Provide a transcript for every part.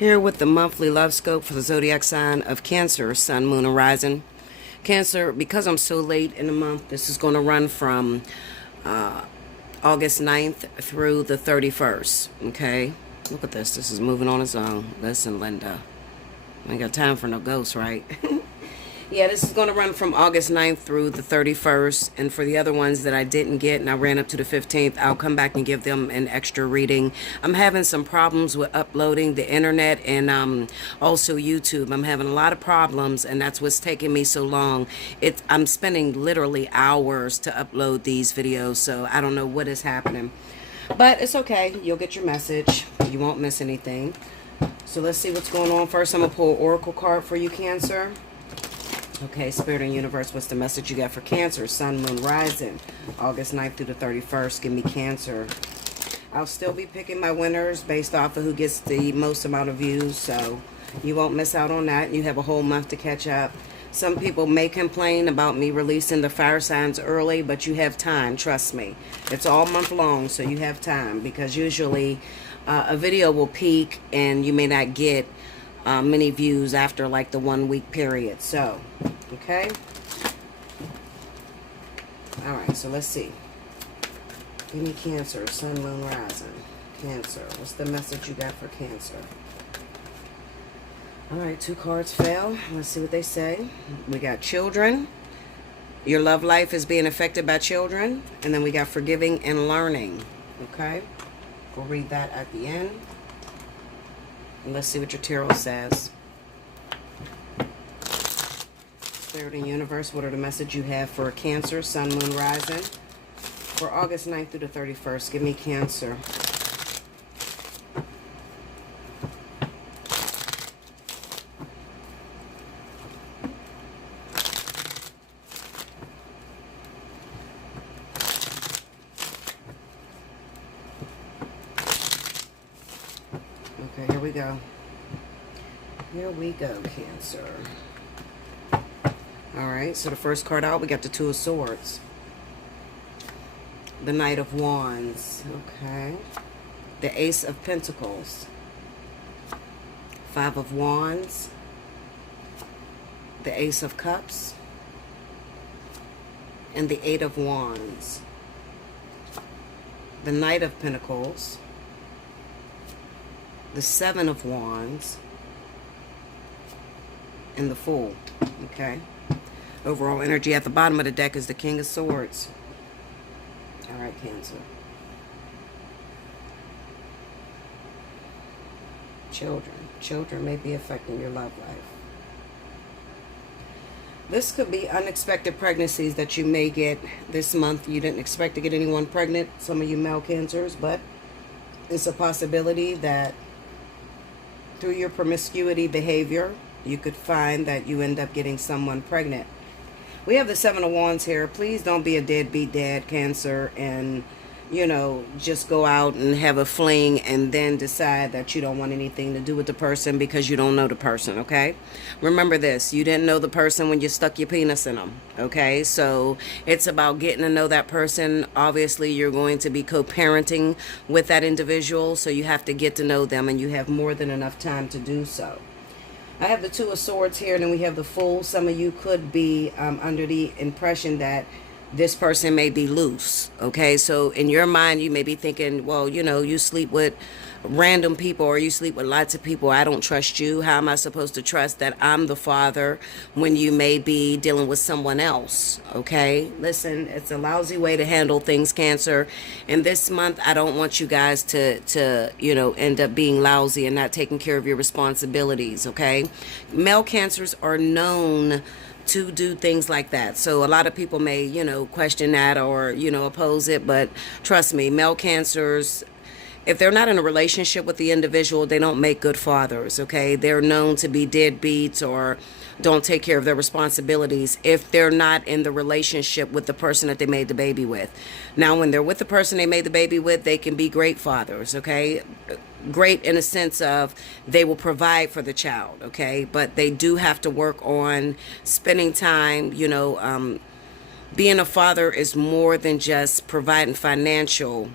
Here with the monthly love scope for the zodiac sign of Cancer, Sun, Moon, and Rising. Cancer, because I'm so late in the month, this is going to run from August 9th through the 31st. Okay? Look at this. This is moving on its own. Listen, Linda. I ain't got time for no ghosts, right? Yeah, this is going to run from August 9th through the 31st. And for the other ones that I didn't get and I ran up to the 15th, I'll come back and give them an extra reading. I'm having some problems with uploading the internet and also YouTube. I'm having a lot of problems, and that's what's taking me so long. I'm spending literally hours to upload these videos, so I don't know what is happening. But it's okay. You'll get your message. You won't miss anything. So let's see what's going on. First, I'm going to pull an oracle card for you, Cancer. Okay, Spirit and Universe, what's the message you got for Cancer? Sun, Moon, Rising, August 9th through the 31st. Give me Cancer. I'll still be picking my winners based off of who gets the most amount of views, so you won't miss out on that. You have a whole month to catch up. Some people may complain about me releasing the fire signs early, but you have time, trust me. It's all month long, so you have time, because usually a video will peak and you may not get many views after like the 1 week period. So, okay. All right, so let's see. Give me Cancer, Sun, Moon, Rising. Cancer, what's the message you got for Cancer? All right, 2 cards fell. Let's see what they say. We got children. Your love life is being affected by children. And then we got forgiving and learning. Okay, we'll read that at the end. And let's see what your tarot says. Spirit and Universe, what are the message you have for Cancer, Sun, Moon, Rising for August 9th through the 31st? Give me Cancer. Okay, here we go. Here we go, Cancer. Alright, so the first card out, we got the 2 of Swords. The Knight of Wands. Okay. The Ace of Pentacles. 5 of Wands. The Ace of Cups. And the 8 of Wands. The Knight of Pentacles. The 7 of Wands, and the Fool. Okay. Overall energy at the bottom of the deck is the King of Swords. All right, Cancer. Children may be affecting your love life. This could be unexpected pregnancies that you may get this month. You didn't expect to get anyone pregnant, some of you male Cancers, but it's a possibility that through your promiscuity behavior, you could find that you end up getting someone pregnant. We have the 7 of Wands here. Please don't be a deadbeat dad, Cancer, and, you know, just go out and have a fling and then decide that you don't want anything to do with the person because you don't know the person, okay? Remember this, you didn't know the person when you stuck your penis in them, okay? So it's about getting to know that person. Obviously, you're going to be co-parenting with that individual, so you have to get to know them, and you have more than enough time to do so. I have the 2 of Swords here, and then we have the Fool. Some of you could be under the impression that this person may be loose, okay? So in your mind, you may be thinking, well, you know, you sleep with random people or you sleep with lots of people. I don't trust you. How am I supposed to trust that I'm the father when you may be dealing with someone else, okay? Listen, it's a lousy way to handle things, Cancer. And this month, I don't want you guys to you know, end up being lousy and not taking care of your responsibilities, okay? Male Cancers are known to do things like that. So a lot of people may, you know, question that or, you know, oppose it. But trust me, male Cancers, if they're not in a relationship with the individual, they don't make good fathers, okay? They're known to be deadbeats or don't take care of their responsibilities if they're not in the relationship with the person that they made the baby with. Now, when they're with the person they made the baby with, they can be great fathers, okay? Great in a sense of they will provide for the child, okay? But they do have to work on spending time, you know. Being a father is more than just providing financial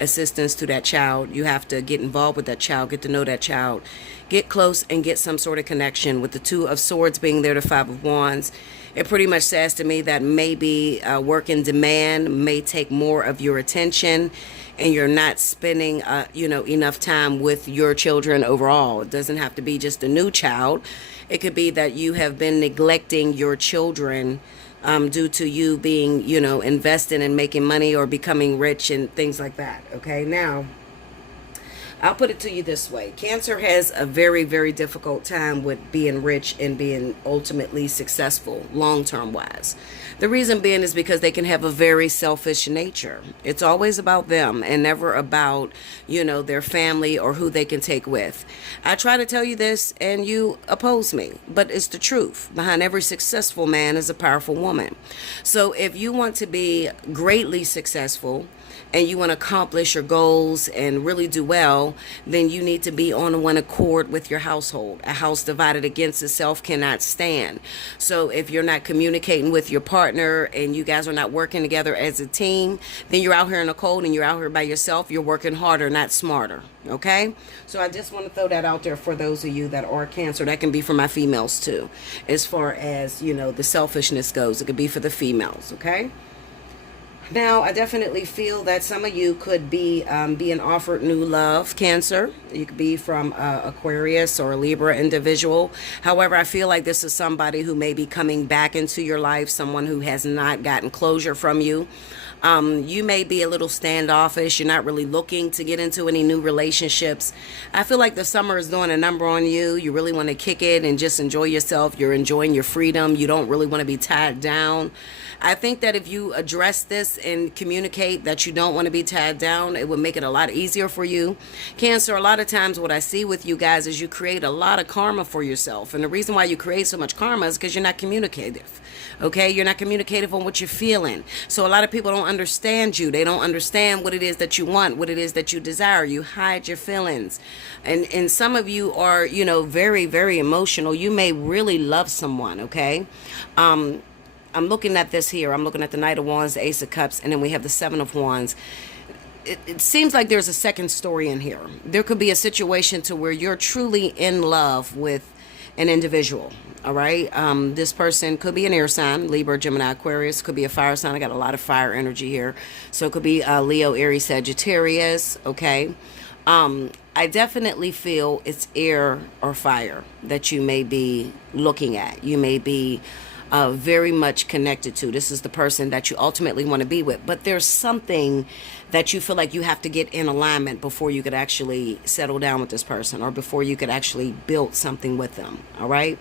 assistance to that child. You have to get involved with that child, get to know that child, get close and get some sort of connection. With the Two of Swords being there, the Five of Wands, it pretty much says to me that maybe work in demand may take more of your attention, and you're not spending enough time with your children overall. It doesn't have to be just a new child. It could be that you have been neglecting your children due to you being, investing and making money or becoming rich and things like that. Okay, now I'll put it to you this way. Cancer has a very, very difficult time with being rich and being ultimately successful long-term wise. The reason being is because they can have a very selfish nature. It's always about them and never about, their family or who they can take with. I try to tell you this and you oppose me, but it's the truth. Behind every successful man is a powerful woman. So if you want to be greatly successful, and you want to accomplish your goals and really do well, then you need to be on one accord with your household. A house divided against itself cannot stand. So if you're not communicating with your partner and you guys are not working together as a team, then you're out here in the cold and you're out here by yourself. You're working harder, not smarter. Okay? So I just want to throw that out there for those of you that are Cancer. That can be for my females too. As far as, the selfishness goes, it could be for the females. Okay? Now, I definitely feel that some of you could be being offered new love, Cancer. You could be from Aquarius or a Libra individual. However, I feel like this is somebody who may be coming back into your life, someone who has not gotten closure from you. You may be a little standoffish. You're not really looking to get into any new relationships. I feel like the summer is doing a number on you. You really want to kick it and just enjoy yourself. You're enjoying your freedom. You don't really want to be tied down. I think that if you address this and communicate that you don't want to be tied down, it would make it a lot easier for you. Cancer, a lot of times what I see with you guys is you create a lot of karma for yourself. And the reason why you create so much karma is because you're not communicative. Okay? You're not communicative on what you're feeling. So a lot of people don't understand you. They don't understand what it is that you want, what it is that you desire. You hide your feelings. And some of you are, very, very emotional. You may really love someone, okay? I'm looking at this here. I'm looking at the Knight of Wands, the Ace of Cups, and then we have the Seven of Wands. It seems like there's a second story in here. There could be a situation to where you're truly in love with an individual, all right? This person could be an air sign, Libra, Gemini, Aquarius. Could be a fire sign. I got a lot of fire energy here. So it could be Leo, Aries, Sagittarius, okay? I definitely feel it's air or fire that you may be looking at. You may be very much connected to. This is the person that you ultimately want to be with. But there's something that you feel like you have to get in alignment before you could actually settle down with this person or before you could actually build something with them. All right?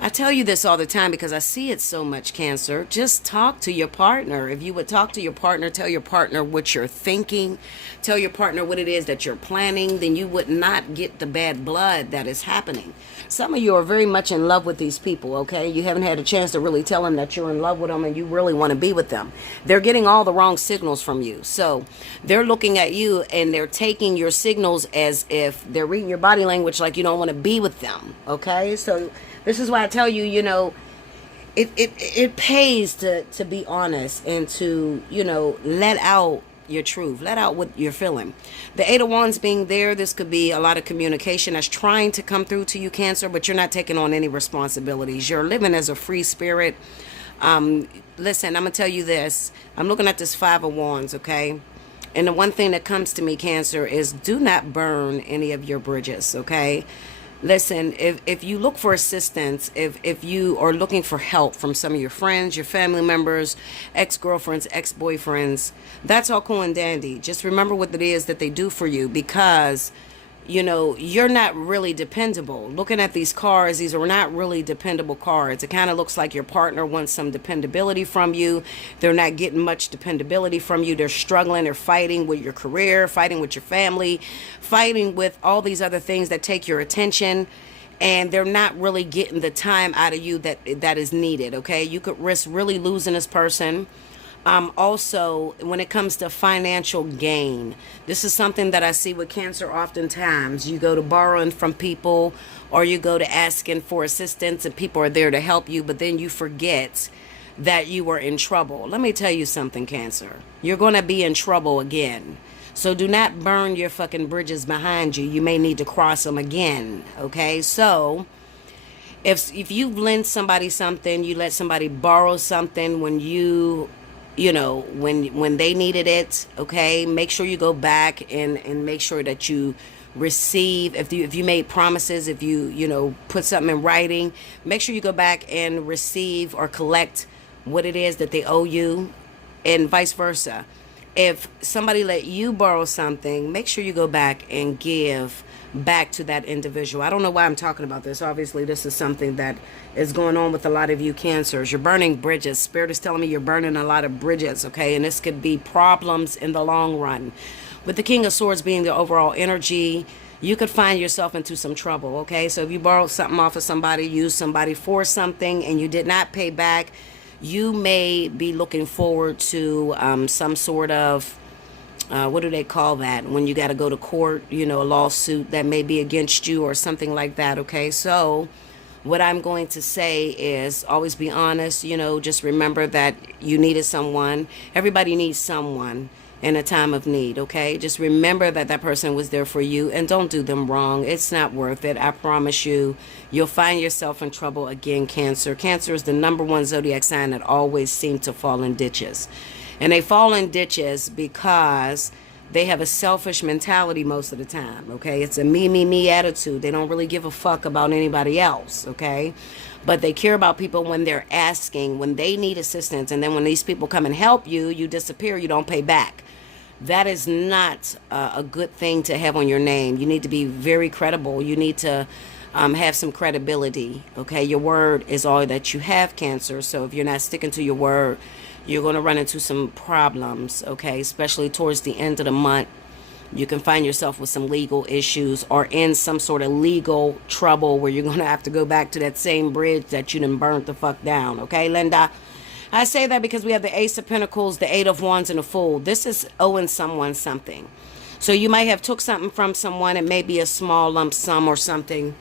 I tell you this all the time because I see it so much, Cancer. Just talk to your partner. If you would talk to your partner, tell your partner what you're thinking, tell your partner what it is that you're planning, then you would not get the bad blood that is happening. Some of you are very much in love with these people, okay? You haven't had a chance to really tell them that you're in love with them and you really want to be with them. They're getting all the wrong signals from you. So they're looking at you and they're taking your signals as if they're reading your body language like you don't want to be with them, okay? So this is why I tell you, it pays to be honest and to, let out your truth. Let out what you're feeling. The Eight of Wands being there, this could be a lot of communication that's trying to come through to you, Cancer, but you're not taking on any responsibilities. You're living as a free spirit. Listen, I'm going to tell you this. I'm looking at this Five of Wands, okay? And the one thing that comes to me, Cancer, is do not burn any of your bridges, okay? Listen, if you look for assistance, if you are looking for help from some of your friends, your family members, ex-girlfriends, ex-boyfriends, that's all cool and dandy. Just remember what it is that they do for you because, you're not really dependable. Looking at these cards, these are not really dependable cards. It kind of looks like your partner wants some dependability from you. They're not getting much dependability from you. They're struggling. They're fighting with your career, fighting with your family, fighting with all these other things that take your attention. And they're not really getting the time out of you that is needed, okay? You could risk really losing this person. Also, when it comes to financial gain, this is something that I see with Cancer oftentimes. You go to borrowing from people or you go to asking for assistance and people are there to help you, but then you forget that you were in trouble. Let me tell you something, Cancer. You're going to be in trouble again. So do not burn your fucking bridges behind you. You may need to cross them again. Okay, so if you lend somebody something, you let somebody borrow something when when they needed it, okay, make sure you go back and make sure that you receive. If you made promises, if you put something in writing, make sure you go back and receive or collect what it is that they owe you, and vice versa. If somebody let you borrow something, make sure you go back and give back to that individual. I don't know why I'm talking about this. Obviously, this is something that is going on with a lot of you Cancers. You're burning bridges. Spirit is telling me you're burning a lot of bridges, okay? And this could be problems in the long run. With the King of Swords being the overall energy, you could find yourself into some trouble, okay? So if you borrowed something off of somebody, used somebody for something, and you did not pay back, you may be looking forward to some sort of, what do they call that? When you got to go to court, a lawsuit that may be against you or something like that, okay? So what I'm going to say is always be honest, just remember that you needed someone. Everybody needs someone in a time of need, okay? Just remember that that person was there for you, and don't do them wrong. It's not worth it. I promise you, you'll find yourself in trouble again, Cancer. Cancer is the #1 zodiac sign that always seem to fall in ditches. And they fall in ditches because they have a selfish mentality most of the time, okay? It's a me, me, me attitude. They don't really give a fuck about anybody else, okay? But they care about people when they're asking, when they need assistance. And then when these people come and help you, you disappear, you don't pay back. That is not a good thing to have on your name. You need to be very credible. You need to have some credibility, okay? Your word is all that you have, Cancer. So if you're not sticking to your word, you're going to run into some problems, okay? Especially towards the end of the month. You can find yourself with some legal issues or in some sort of legal trouble where you're going to have to go back to that same bridge that you done burnt the fuck down, okay, Linda? I say that because we have the Ace of Pentacles, the Eight of Wands, and the Fool. This is owing someone something. So you might have took something from someone. It may be a small lump sum or something.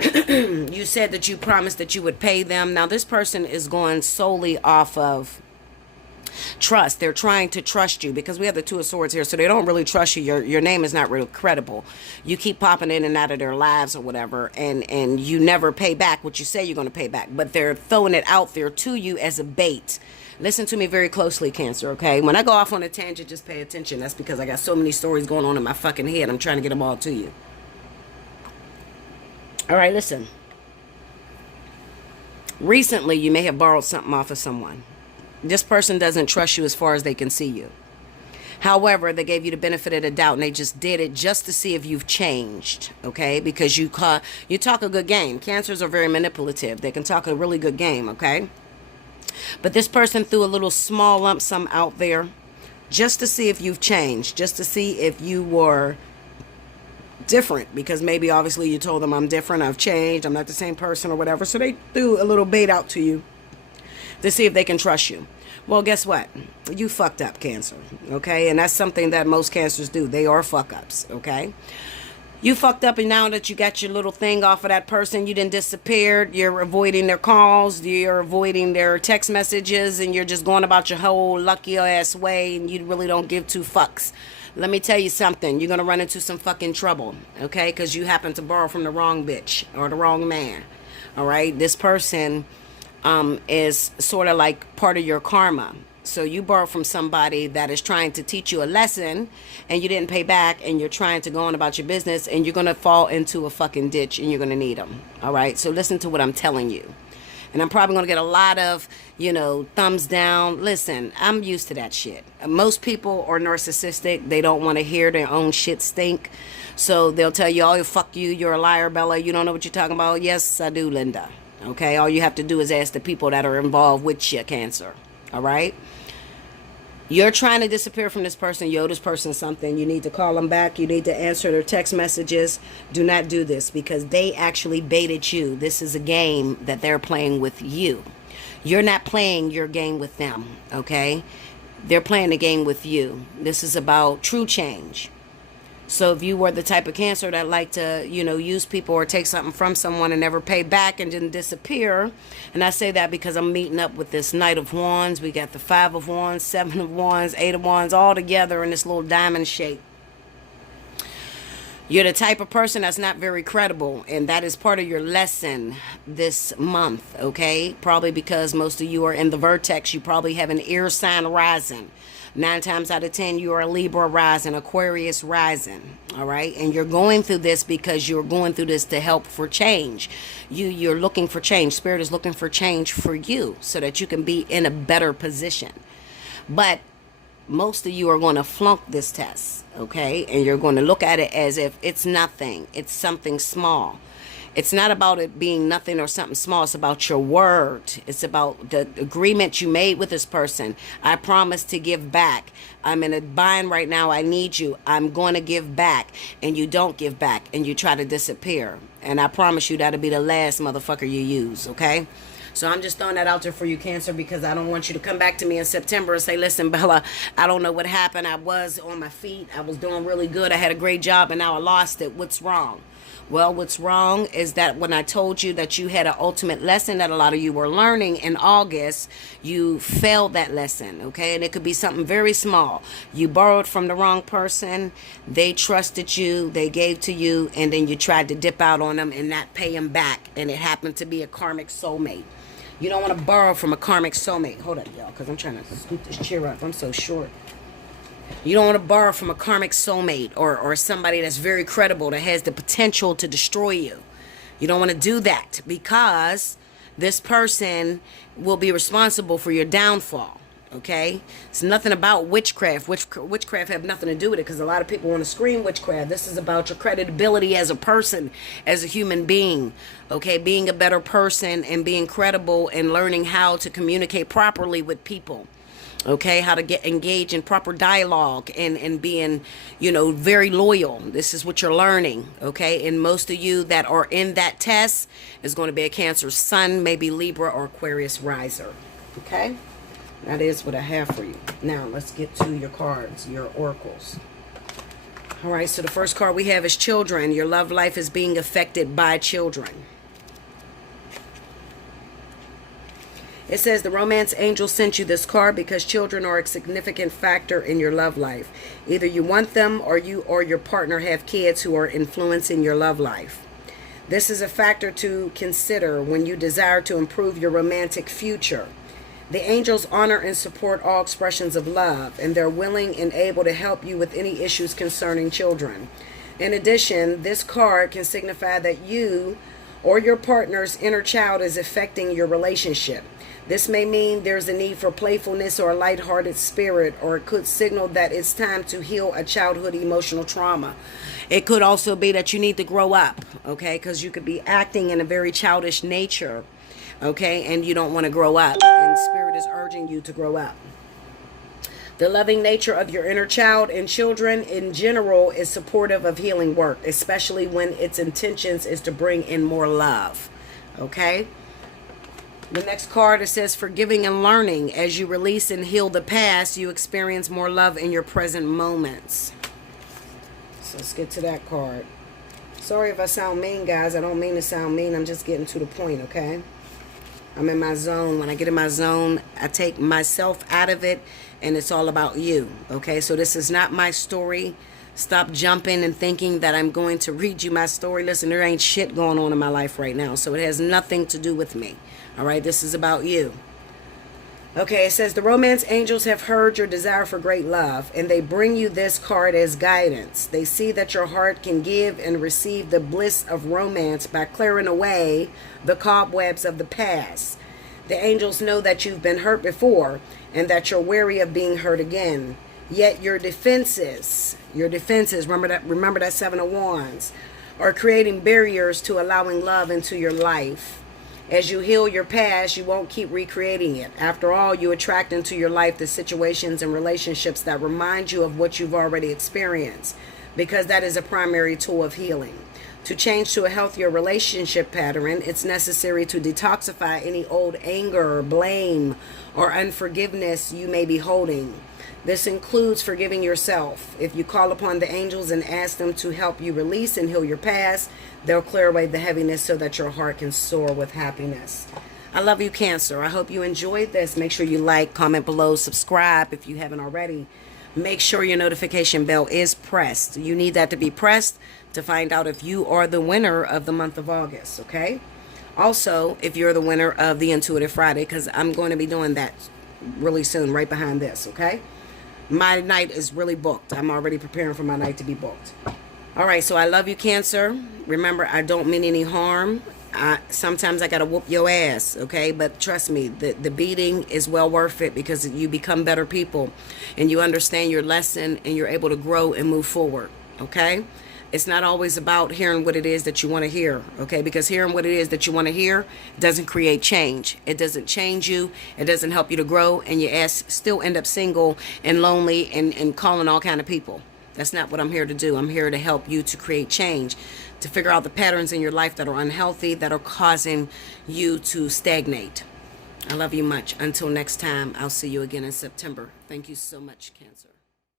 You said that you promised that you would pay them. Now this person is going solely off of trust. They're trying to trust you because we have the Two of Swords here, so they don't really trust you. Your name is not really credible. You keep popping in and out of their lives or whatever, and you never pay back what you say you're going to pay back, but they're throwing it out there to you as a bait. Listen to me very closely, Cancer, okay? When I go off on a tangent, just pay attention. That's because I got so many stories going on in my fucking head. I'm trying to get them all to you. All right, listen. Recently, you may have borrowed something off of someone. This person doesn't trust you as far as they can see you. However, they gave you the benefit of the doubt, and they just did it just to see if you've changed, okay? Because you talk a good game. Cancers are very manipulative. They can talk a really good game, okay? But this person threw a little small lump sum out there just to see if you've changed, just to see if you were different, because maybe obviously you told them I'm different, I've changed, I'm not the same person or whatever. So they threw a little bait out to you to see if they can trust you. Well, guess what? You fucked up, Cancer, okay? And that's something that most Cancers do. They are fuck-ups, okay? You fucked up, and now that you got your little thing off of that person, you done disappeared, you're avoiding their calls, you're avoiding their text messages, and you're just going about your whole lucky-ass way, and you really don't give two fucks. Let me tell you something. You're going to run into some fucking trouble, okay? Because you happen to borrow from the wrong bitch or the wrong man, all right? This person is sort of like part of your karma. So you borrow from somebody that is trying to teach you a lesson, and you didn't pay back, and you're trying to go on about your business, and you're going to fall into a fucking ditch, and you're going to need them, all right? So listen to what I'm telling you. And I'm probably going to get a lot of, thumbs down. Listen, I'm used to that shit. Most people are narcissistic. They don't want to hear their own shit stink. So they'll tell you, oh, fuck you, you're a liar, Bella. You don't know what you're talking about. Yes, I do, Linda. Okay, all you have to do is ask the people that are involved with your Cancer. All right? You're trying to disappear from this person. You owe this person something. You need to call them back. You need to answer their text messages. Do not do this because they actually baited you. This is a game that they're playing with you. You're not playing your game with them, okay? They're playing the game with you. This is about true change. So if you were the type of Cancer that like to, use people or take something from someone and never pay back and then disappear, and I say that because I'm meeting up with this Knight of Wands. We got the 5 of Wands, 7 of Wands, 8 of Wands all together in this little diamond shape. You're the type of person that's not very credible, and that is part of your lesson this month, okay? Probably because most of you are in the vertex. You probably have an air sign rising. 9 times out of 10, you are a Libra rising, Aquarius rising, all right? And you're going through this because you're going through this to help for change. You're looking for change. Spirit is looking for change for you so that you can be in a better position. But most of you are going to flunk this test, okay? And you're going to look at it as if it's nothing. It's something small. It's not about it being nothing or something small. It's about your word. It's about the agreement you made with this person. I promise to give back. I'm in a bind right now. I need you. I'm going to give back. And you don't give back. And you try to disappear. And I promise you that'll be the last motherfucker you use, okay? So I'm just throwing that out there for you, Cancer, because I don't want you to come back to me in September and say, listen, Bella, I don't know what happened. I was on my feet. I was doing really good. I had a great job, and now I lost it. What's wrong? Well, what's wrong is that when I told you that you had an ultimate lesson that a lot of you were learning in August, you failed that lesson, okay? And it could be something very small. You borrowed from the wrong person. They trusted you. They gave to you. And then you tried to dip out on them and not pay them back. And it happened to be a karmic soulmate. You don't want to borrow from a karmic soulmate. Hold up, y'all, because I'm trying to scoop this chair up. I'm so short. You don't want to borrow from a karmic soulmate or somebody that's very credible that has the potential to destroy you. You don't want to do that because this person will be responsible for your downfall. Okay? It's nothing about witchcraft. Witchcraft have nothing to do with it because a lot of people want to scream witchcraft. This is about your credibility as a person, as a human being. Okay? Being a better person and being credible and learning how to communicate properly with people. Okay, how to engage in proper dialogue and being, very loyal. This is what you're learning, okay? And most of you that are in that test is going to be a Cancer Sun, maybe Libra or Aquarius riser, okay? That is what I have for you. Now, let's get to your cards, your oracles. All right, so the first card we have is children. Your love life is being affected by children. It says the romance angel sent you this card because children are a significant factor in your love life. Either you want them or you or your partner have kids who are influencing your love life. This is a factor to consider when you desire to improve your romantic future. The angels honor and support all expressions of love, and they're willing and able to help you with any issues concerning children. In addition, this card can signify that you or your partner's inner child is affecting your relationship. This may mean there's a need for playfulness or a lighthearted spirit, or it could signal that it's time to heal a childhood emotional trauma. It could also be that you need to grow up, okay, because you could be acting in a very childish nature, okay, and you don't want to grow up, and Spirit is urging you to grow up. The loving nature of your inner child and children in general is supportive of healing work, especially when its intentions is to bring in more love, okay? The next card, it says forgiving and learning. As you release and heal the past, you experience more love in your present moments. So let's get to that card. Sorry if I sound mean, guys. I don't mean to sound mean. I'm just getting to the point, okay? I'm in my zone. When I get in my zone, I take myself out of it, and it's all about you, okay? So this is not my story. Stop jumping and thinking that I'm going to read you my story. Listen, there ain't shit going on in my life right now, so it has nothing to do with me. All right, this is about you. Okay, it says the romance angels have heard your desire for great love, and they bring you this card as guidance. They see that your heart can give and receive the bliss of romance by clearing away the cobwebs of the past. The angels know that you've been hurt before and that you're wary of being hurt again. Yet your defenses, remember that 7 of Wands, are creating barriers to allowing love into your life. As you heal your past, you won't keep recreating it. After all, you attract into your life the situations and relationships that remind you of what you've already experienced, because that is a primary tool of healing. To change to a healthier relationship pattern, it's necessary to detoxify any old anger, blame, or unforgiveness you may be holding. This includes forgiving yourself. If you call upon the angels and ask them to help you release and heal your past, they'll clear away the heaviness so that your heart can soar with happiness. I love you, Cancer. I hope you enjoyed this. Make sure you like, comment below, subscribe if you haven't already. Make sure your notification bell is pressed. You need that to be pressed to find out if you are the winner of the month of August, okay? Also, if you're the winner of the Intuitive Friday, because I'm going to be doing that really soon, right behind this, okay? My night is really booked. I'm already preparing for my night to be booked. All right, so I love you, Cancer. Remember, I don't mean any harm. Sometimes I got to whoop your ass, okay? But trust me, the beating is well worth it because you become better people and you understand your lesson and you're able to grow and move forward, okay? It's not always about hearing what it is that you want to hear, okay? Because hearing what it is that you want to hear doesn't create change. It doesn't change you. It doesn't help you to grow, and your ass still end up single and lonely and calling all kind of people. That's not what I'm here to do. I'm here to help you to create change, to figure out the patterns in your life that are unhealthy, that are causing you to stagnate. I love you much. Until next time, I'll see you again in September. Thank you so much, Cancer.